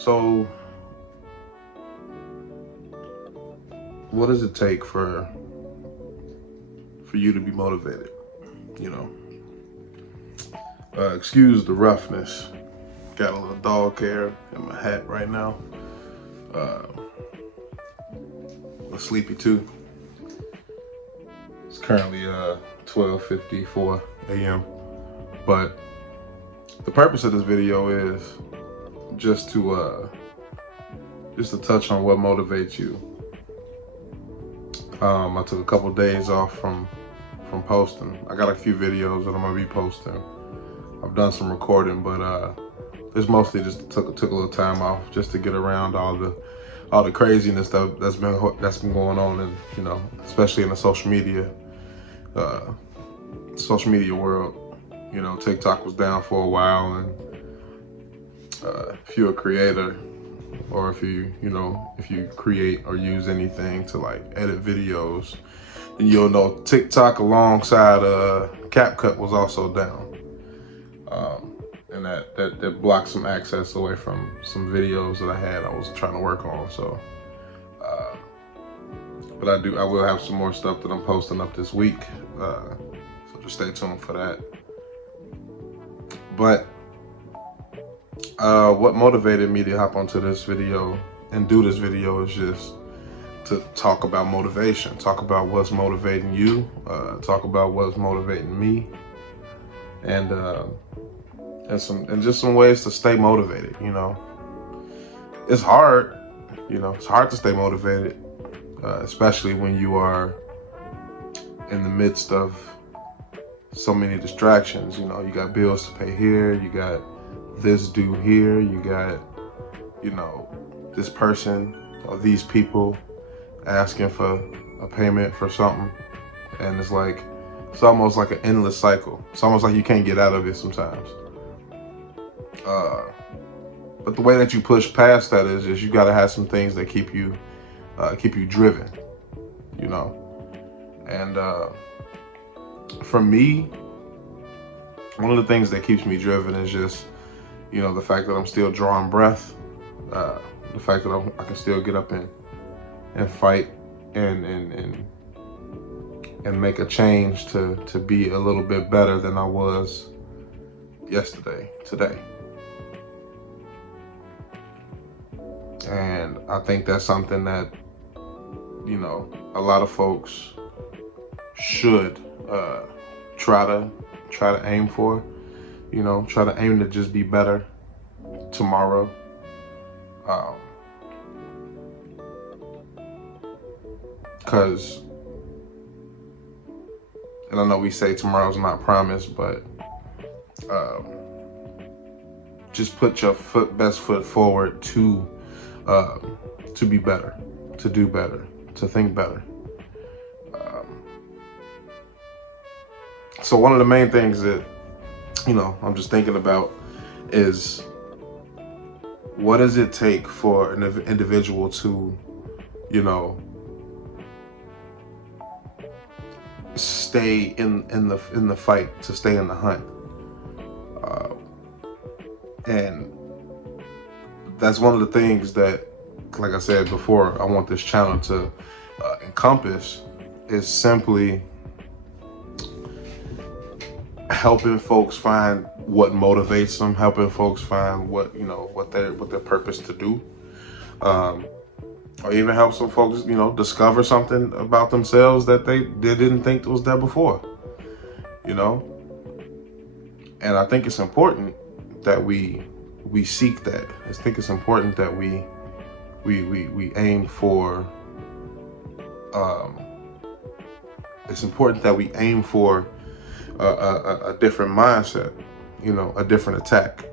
So, what does it take for you to be motivated? You know, excuse the roughness. Got a little dog hair in my hat right now. I'm sleepy too. It's currently 12:54 a.m. But the purpose of this video is just to touch on what motivates you. I took a couple days off from posting. I got a few videos that I'm gonna be posting. I've done some recording, but it's mostly just took a little time off just to get around all the craziness that's been going on, and especially in the social media world. TikTok was down for a while, and if you're a creator, or if you create or use anything to like edit videos, and you'll know TikTok alongside CapCut was also down. And that blocked some access away from some videos that I was trying to work on. So, but I will have some more stuff that I'm posting up this week. So just stay tuned for that. But what motivated me to hop onto this video and do this video is just to talk about motivation, talk about what's motivating you, talk about what's motivating me, and just some ways to stay motivated. It's hard. It's hard to stay motivated, especially when you are in the midst of so many distractions. You got bills to pay here, you got this due here, you got this person or these people asking for a payment for something, and it's almost like an endless cycle. It's almost like you can't get out of it sometimes. But the way that you push past that is just you got to have some things that keep you driven, and for me, one of the things that keeps me driven is just the fact that I'm still drawing breath, the fact that I can still get up and fight and make a change to be a little bit better than I was today. And I think that's something that a lot of folks should try to aim for. Try to aim to just be better tomorrow. And I know we say tomorrow's not promised, but just put your best foot forward to be better, to do better, to think better. So one of the main things that I'm just thinking about is, what does it take for an individual to stay in the fight, to stay in the hunt, and that's one of the things that, like I said before, I want this channel to encompass, is simply helping folks find what motivates them, helping folks find what their purpose to do, or even help some folks discover something about themselves that they didn't think was there before. And I think it's important that we seek that. I think it's important that we aim for. It's important that we aim for a different mindset, a different attack.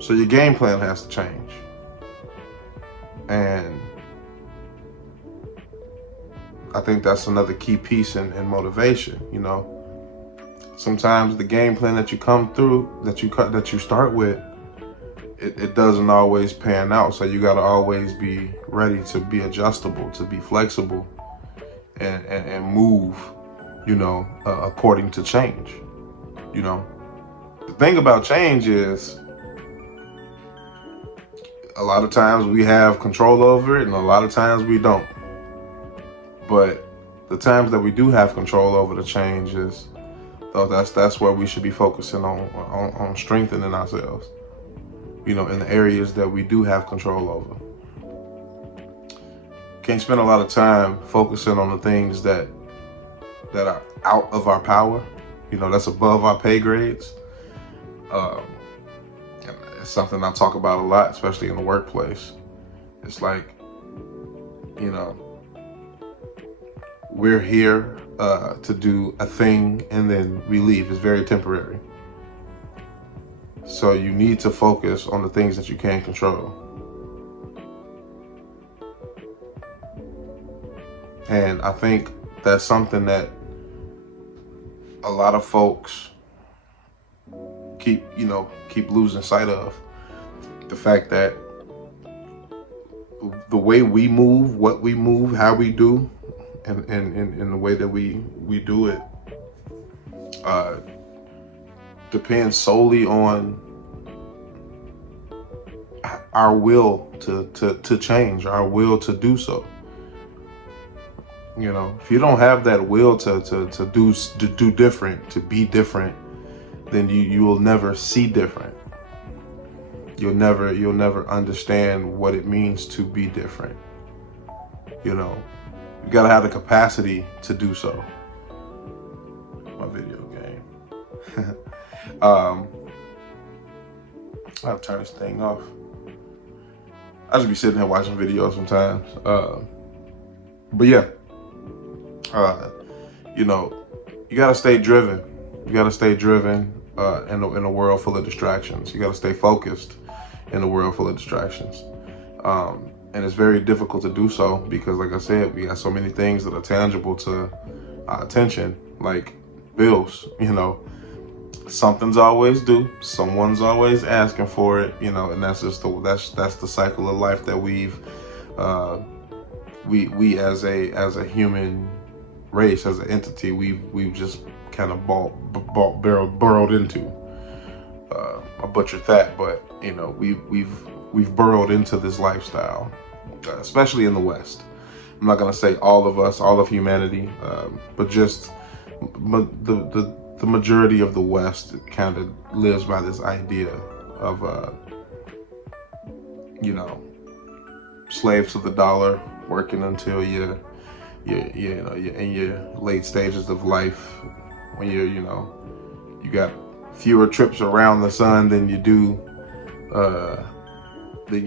So your game plan has to change. And I think that's another key piece in motivation. Sometimes the game plan that you come through, that you start with, it doesn't always pan out. So you got to always be ready to be adjustable, to be flexible, and move, according to change. The thing about change is a lot of times we have control over it and a lot of times we don't. But the times that we do have control over the changes, though, that's where we should be focusing on strengthening ourselves, in the areas that we do have control over. Can't spend a lot of time focusing on the things that are out of our power, that's above our pay grades. And it's something I talk about a lot, especially in the workplace. It's like, we're here to do a thing and then we leave. It's very temporary. So you need to focus on the things that you can control. And I think that's something that a lot of folks keep losing sight of. The fact that the way we move, what we move, how we do, and the way that we do it depends solely on our will to change, our will to do so. If you don't have that will to do different, to be different, then you will never see different. You'll never understand what it means to be different. You gotta have the capacity to do so. My video game. I'll turn this thing off. I just be sitting here watching videos sometimes. But yeah, you gotta stay driven. You gotta stay driven in a world full of distractions. You gotta stay focused in a world full of distractions. And it's very difficult to do so because, like I said, we got so many things that are tangible to our attention, like bills. Something's always due. Someone's always asking for it. And that's just that's the cycle of life that we as a human race, as an entity, we've just kind of burrowed into. I butchered that, but we've burrowed into this lifestyle, especially in the West. I'm not gonna say all of us, all of humanity, but just the majority of the West kind of lives by this idea of slave to the dollar, working until you're in your late stages of life, when you got fewer trips around the sun than you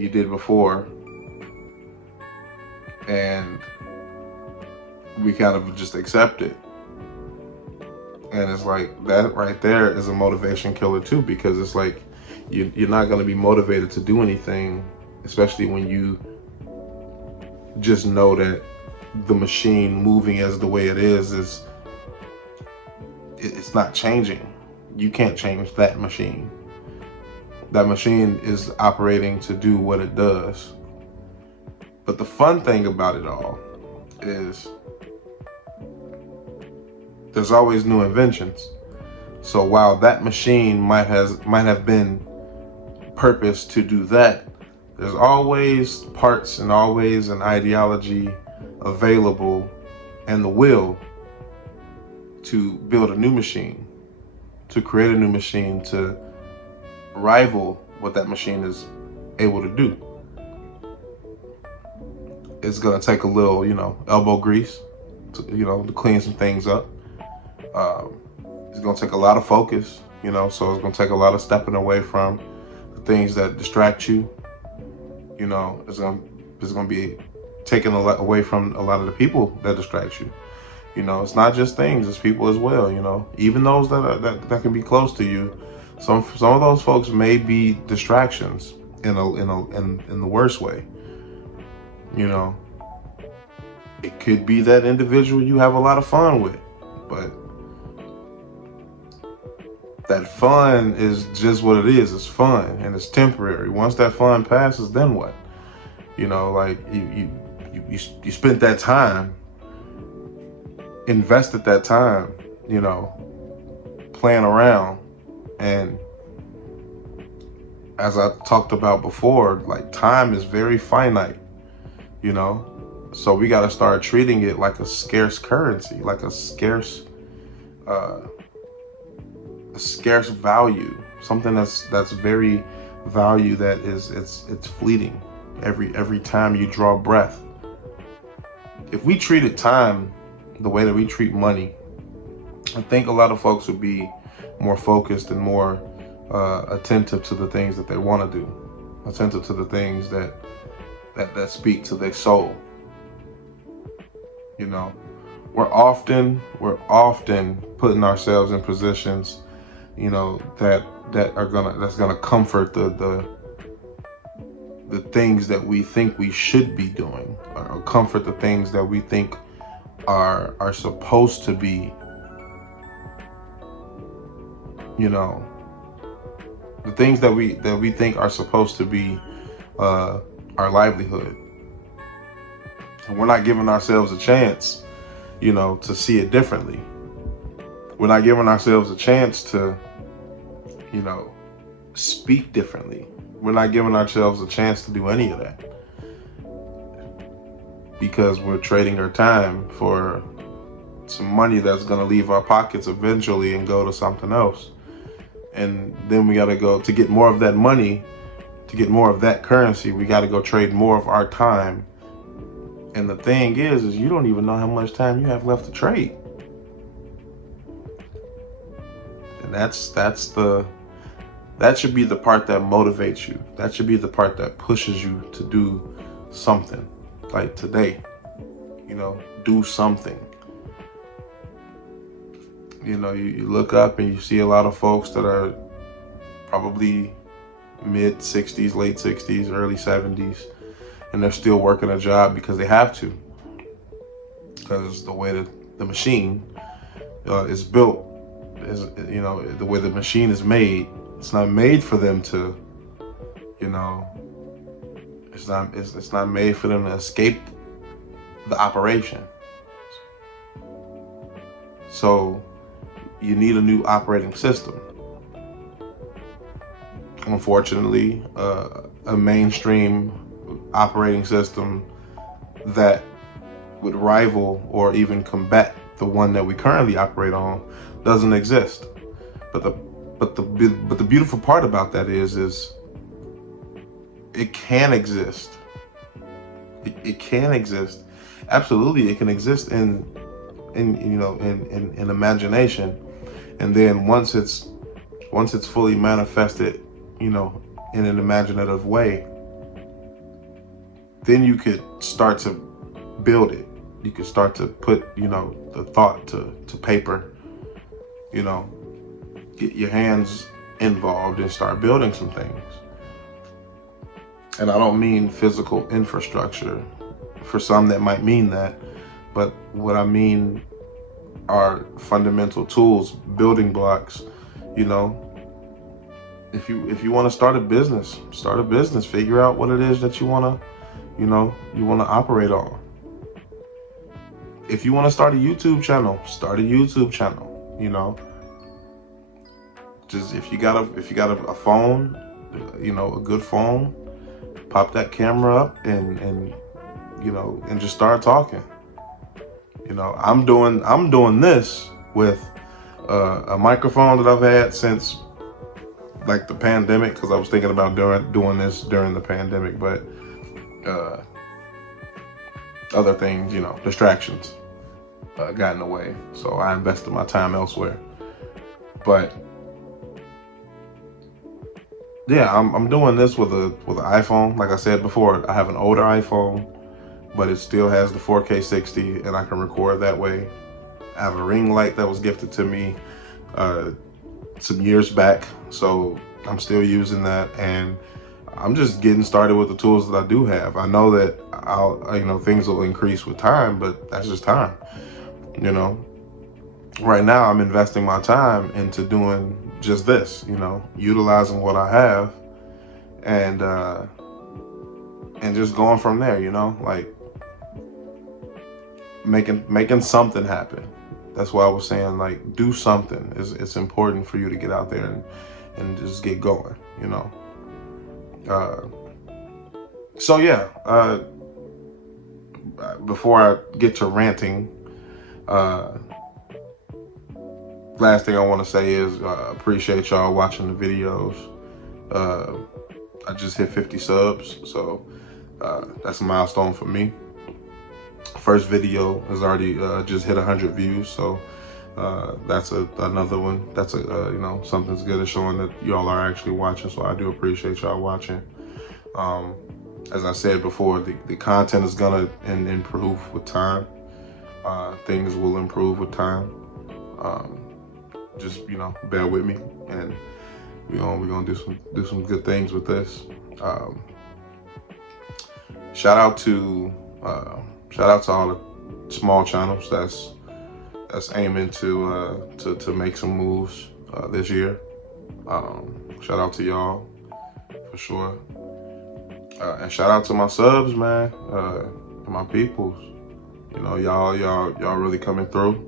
did before, and we kind of just accept it. And it's like that right there is a motivation killer too, because it's like you're not going to be motivated to do anything, especially when you just know that the machine moving as the way it is it's not changing. You can't change that machine. That machine is operating to do what it does. But the fun thing about it all is there's always new inventions. So while that machine might have been purposed to do that, there's always parts and always an ideology available and the will to build a new machine, to create a new machine to rival what that machine is able to do. It's gonna take a little, elbow grease to clean some things up. It's gonna take a lot of focus, so it's gonna take a lot of stepping away from the things that distract you. It's gonna be taking a lot away from a lot of the people that distract you. It's not just things, it's people as well. Even those that can be close to you. Some of those folks may be distractions in the worst way. It could be that individual you have a lot of fun with, but that fun is just what it is. It's fun and it's temporary. Once that fun passes, then what? Like you spent that time, invested that time, playing around, and as I talked about before, like time is very finite, you know? So we got to start treating it like a scarce currency, like a scarce value, something that's very value, that is it's fleeting. Every time you draw breath. If we treated time the way that we treat money, I think a lot of folks would be more focused and more attentive to the things that they want to do, attentive to the things that speak to their soul. You know, we're often putting ourselves in positions, you know, that's gonna comfort the things that we think we should be doing, or comfort the things that we think are supposed to be, you know, the things that we think are supposed to be our livelihood. And we're not giving ourselves a chance, you know, to see it differently. We're not giving ourselves a chance to, you know, speak differently. We're not giving ourselves a chance to do any of that, because we're trading our time for some money that's going to leave our pockets eventually and go to something else. And then we got to go to get more of that money, to get more of that currency. We got to go trade more of our time. And the thing is you don't even know how much time you have left to trade. And that should be the part that motivates you. That should be the part that pushes you to do something. Like today, you know, do something. You know, you look up and you see a lot of folks that are probably mid 60s, late 60s, early 70s, and they're still working a job because they have to. Because the way that the machine is built, you know, the way the machine is made, it's not made for them to, you know, it's not made for them to escape the operation. So you need a new operating system. Unfortunately, a mainstream operating system that would rival or even combat the one that we currently operate on doesn't exist. But the beautiful part about that is it can exist. It can exist. Absolutely, it can exist in imagination, and then once it's fully manifested, you know, in an imaginative way, then you could start to build it. You could start to put, you know, the thought to paper, you know, get your hands involved and start building some things. And I don't mean physical infrastructure. For some that might mean that, but what I mean are fundamental tools, building blocks. You know, if you want to start a business, figure out what it is that you want to operate on. If you want to start a YouTube channel, start a YouTube channel. You know, just if you got a phone, you know, a good phone, pop that camera up and you know, and just start talking. You know, I'm doing this with a microphone that I've had since like the pandemic, because I was thinking about doing this during the pandemic, but other things, you know, distractions got in the way, so I invested my time elsewhere. But yeah, I'm doing this with an iPhone. Like I said before, I have an older iPhone, but it still has the 4K 60, and I can record that way. I have a ring light that was gifted to me some years back, so I'm still using that, and I'm just getting started with the tools that I do have. I know that things will increase with time, but that's just time. You know, right now I'm investing my time into doing just this, you know, utilizing what I have, and just going from there, you know, like making something happen. That's why I was saying, like, do something. It's important for you to get out there and just get going, you know. So yeah, before I get to ranting, last thing I want to say is appreciate y'all watching the videos. I just hit 50 subs, so that's a milestone for me. First video has already just hit 100 views, so that's another one. That's you know, something's good at showing that y'all are actually watching. So I do appreciate y'all watching. As I said before, the content is gonna improve with time. Things will improve with time. Just, you know, bear with me, and we're gonna do some good things with this. Shout out to all the small channels that's aiming to make some moves this year. Shout out to y'all for sure, and shout out to my subs, man, my peoples. You know, y'all really coming through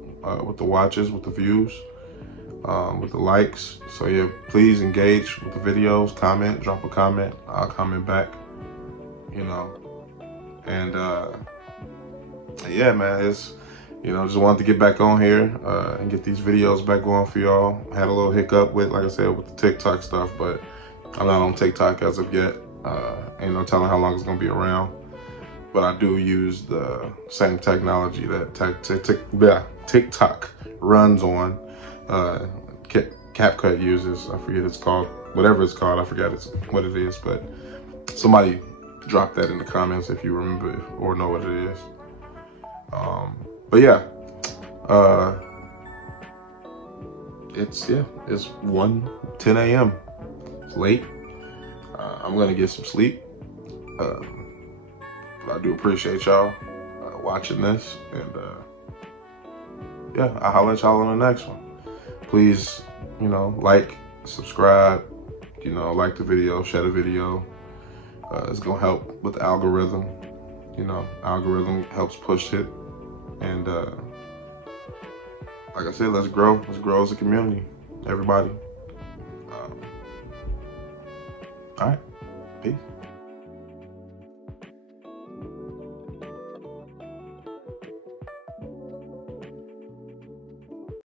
with the watches, with the views, with the likes. So yeah, please engage with the videos, comment, drop a comment. I'll comment back. You know, and yeah, man, it's, you know, just wanted to get back on here and get these videos back going for y'all. Had a little hiccup with, like I said, with the TikTok stuff, but I'm not on TikTok as of yet. Ain't no telling how long it's gonna be around. But I do use the same technology that TikTok runs on. CapCut uses. I forget it's called, whatever it's called. I forget what it is, but somebody drop that in the comments if you remember or know what it is. But yeah, it's 1:10 a.m. It's late. I'm gonna get some sleep. But I do appreciate y'all watching this, and yeah, I'll holler at y'all on the next one. Please, you know, like, subscribe, you know, like the video, share the video. It's gonna help with the algorithm. You know, algorithm helps push it, and like I said, let's grow as a community, everybody. All right, peace.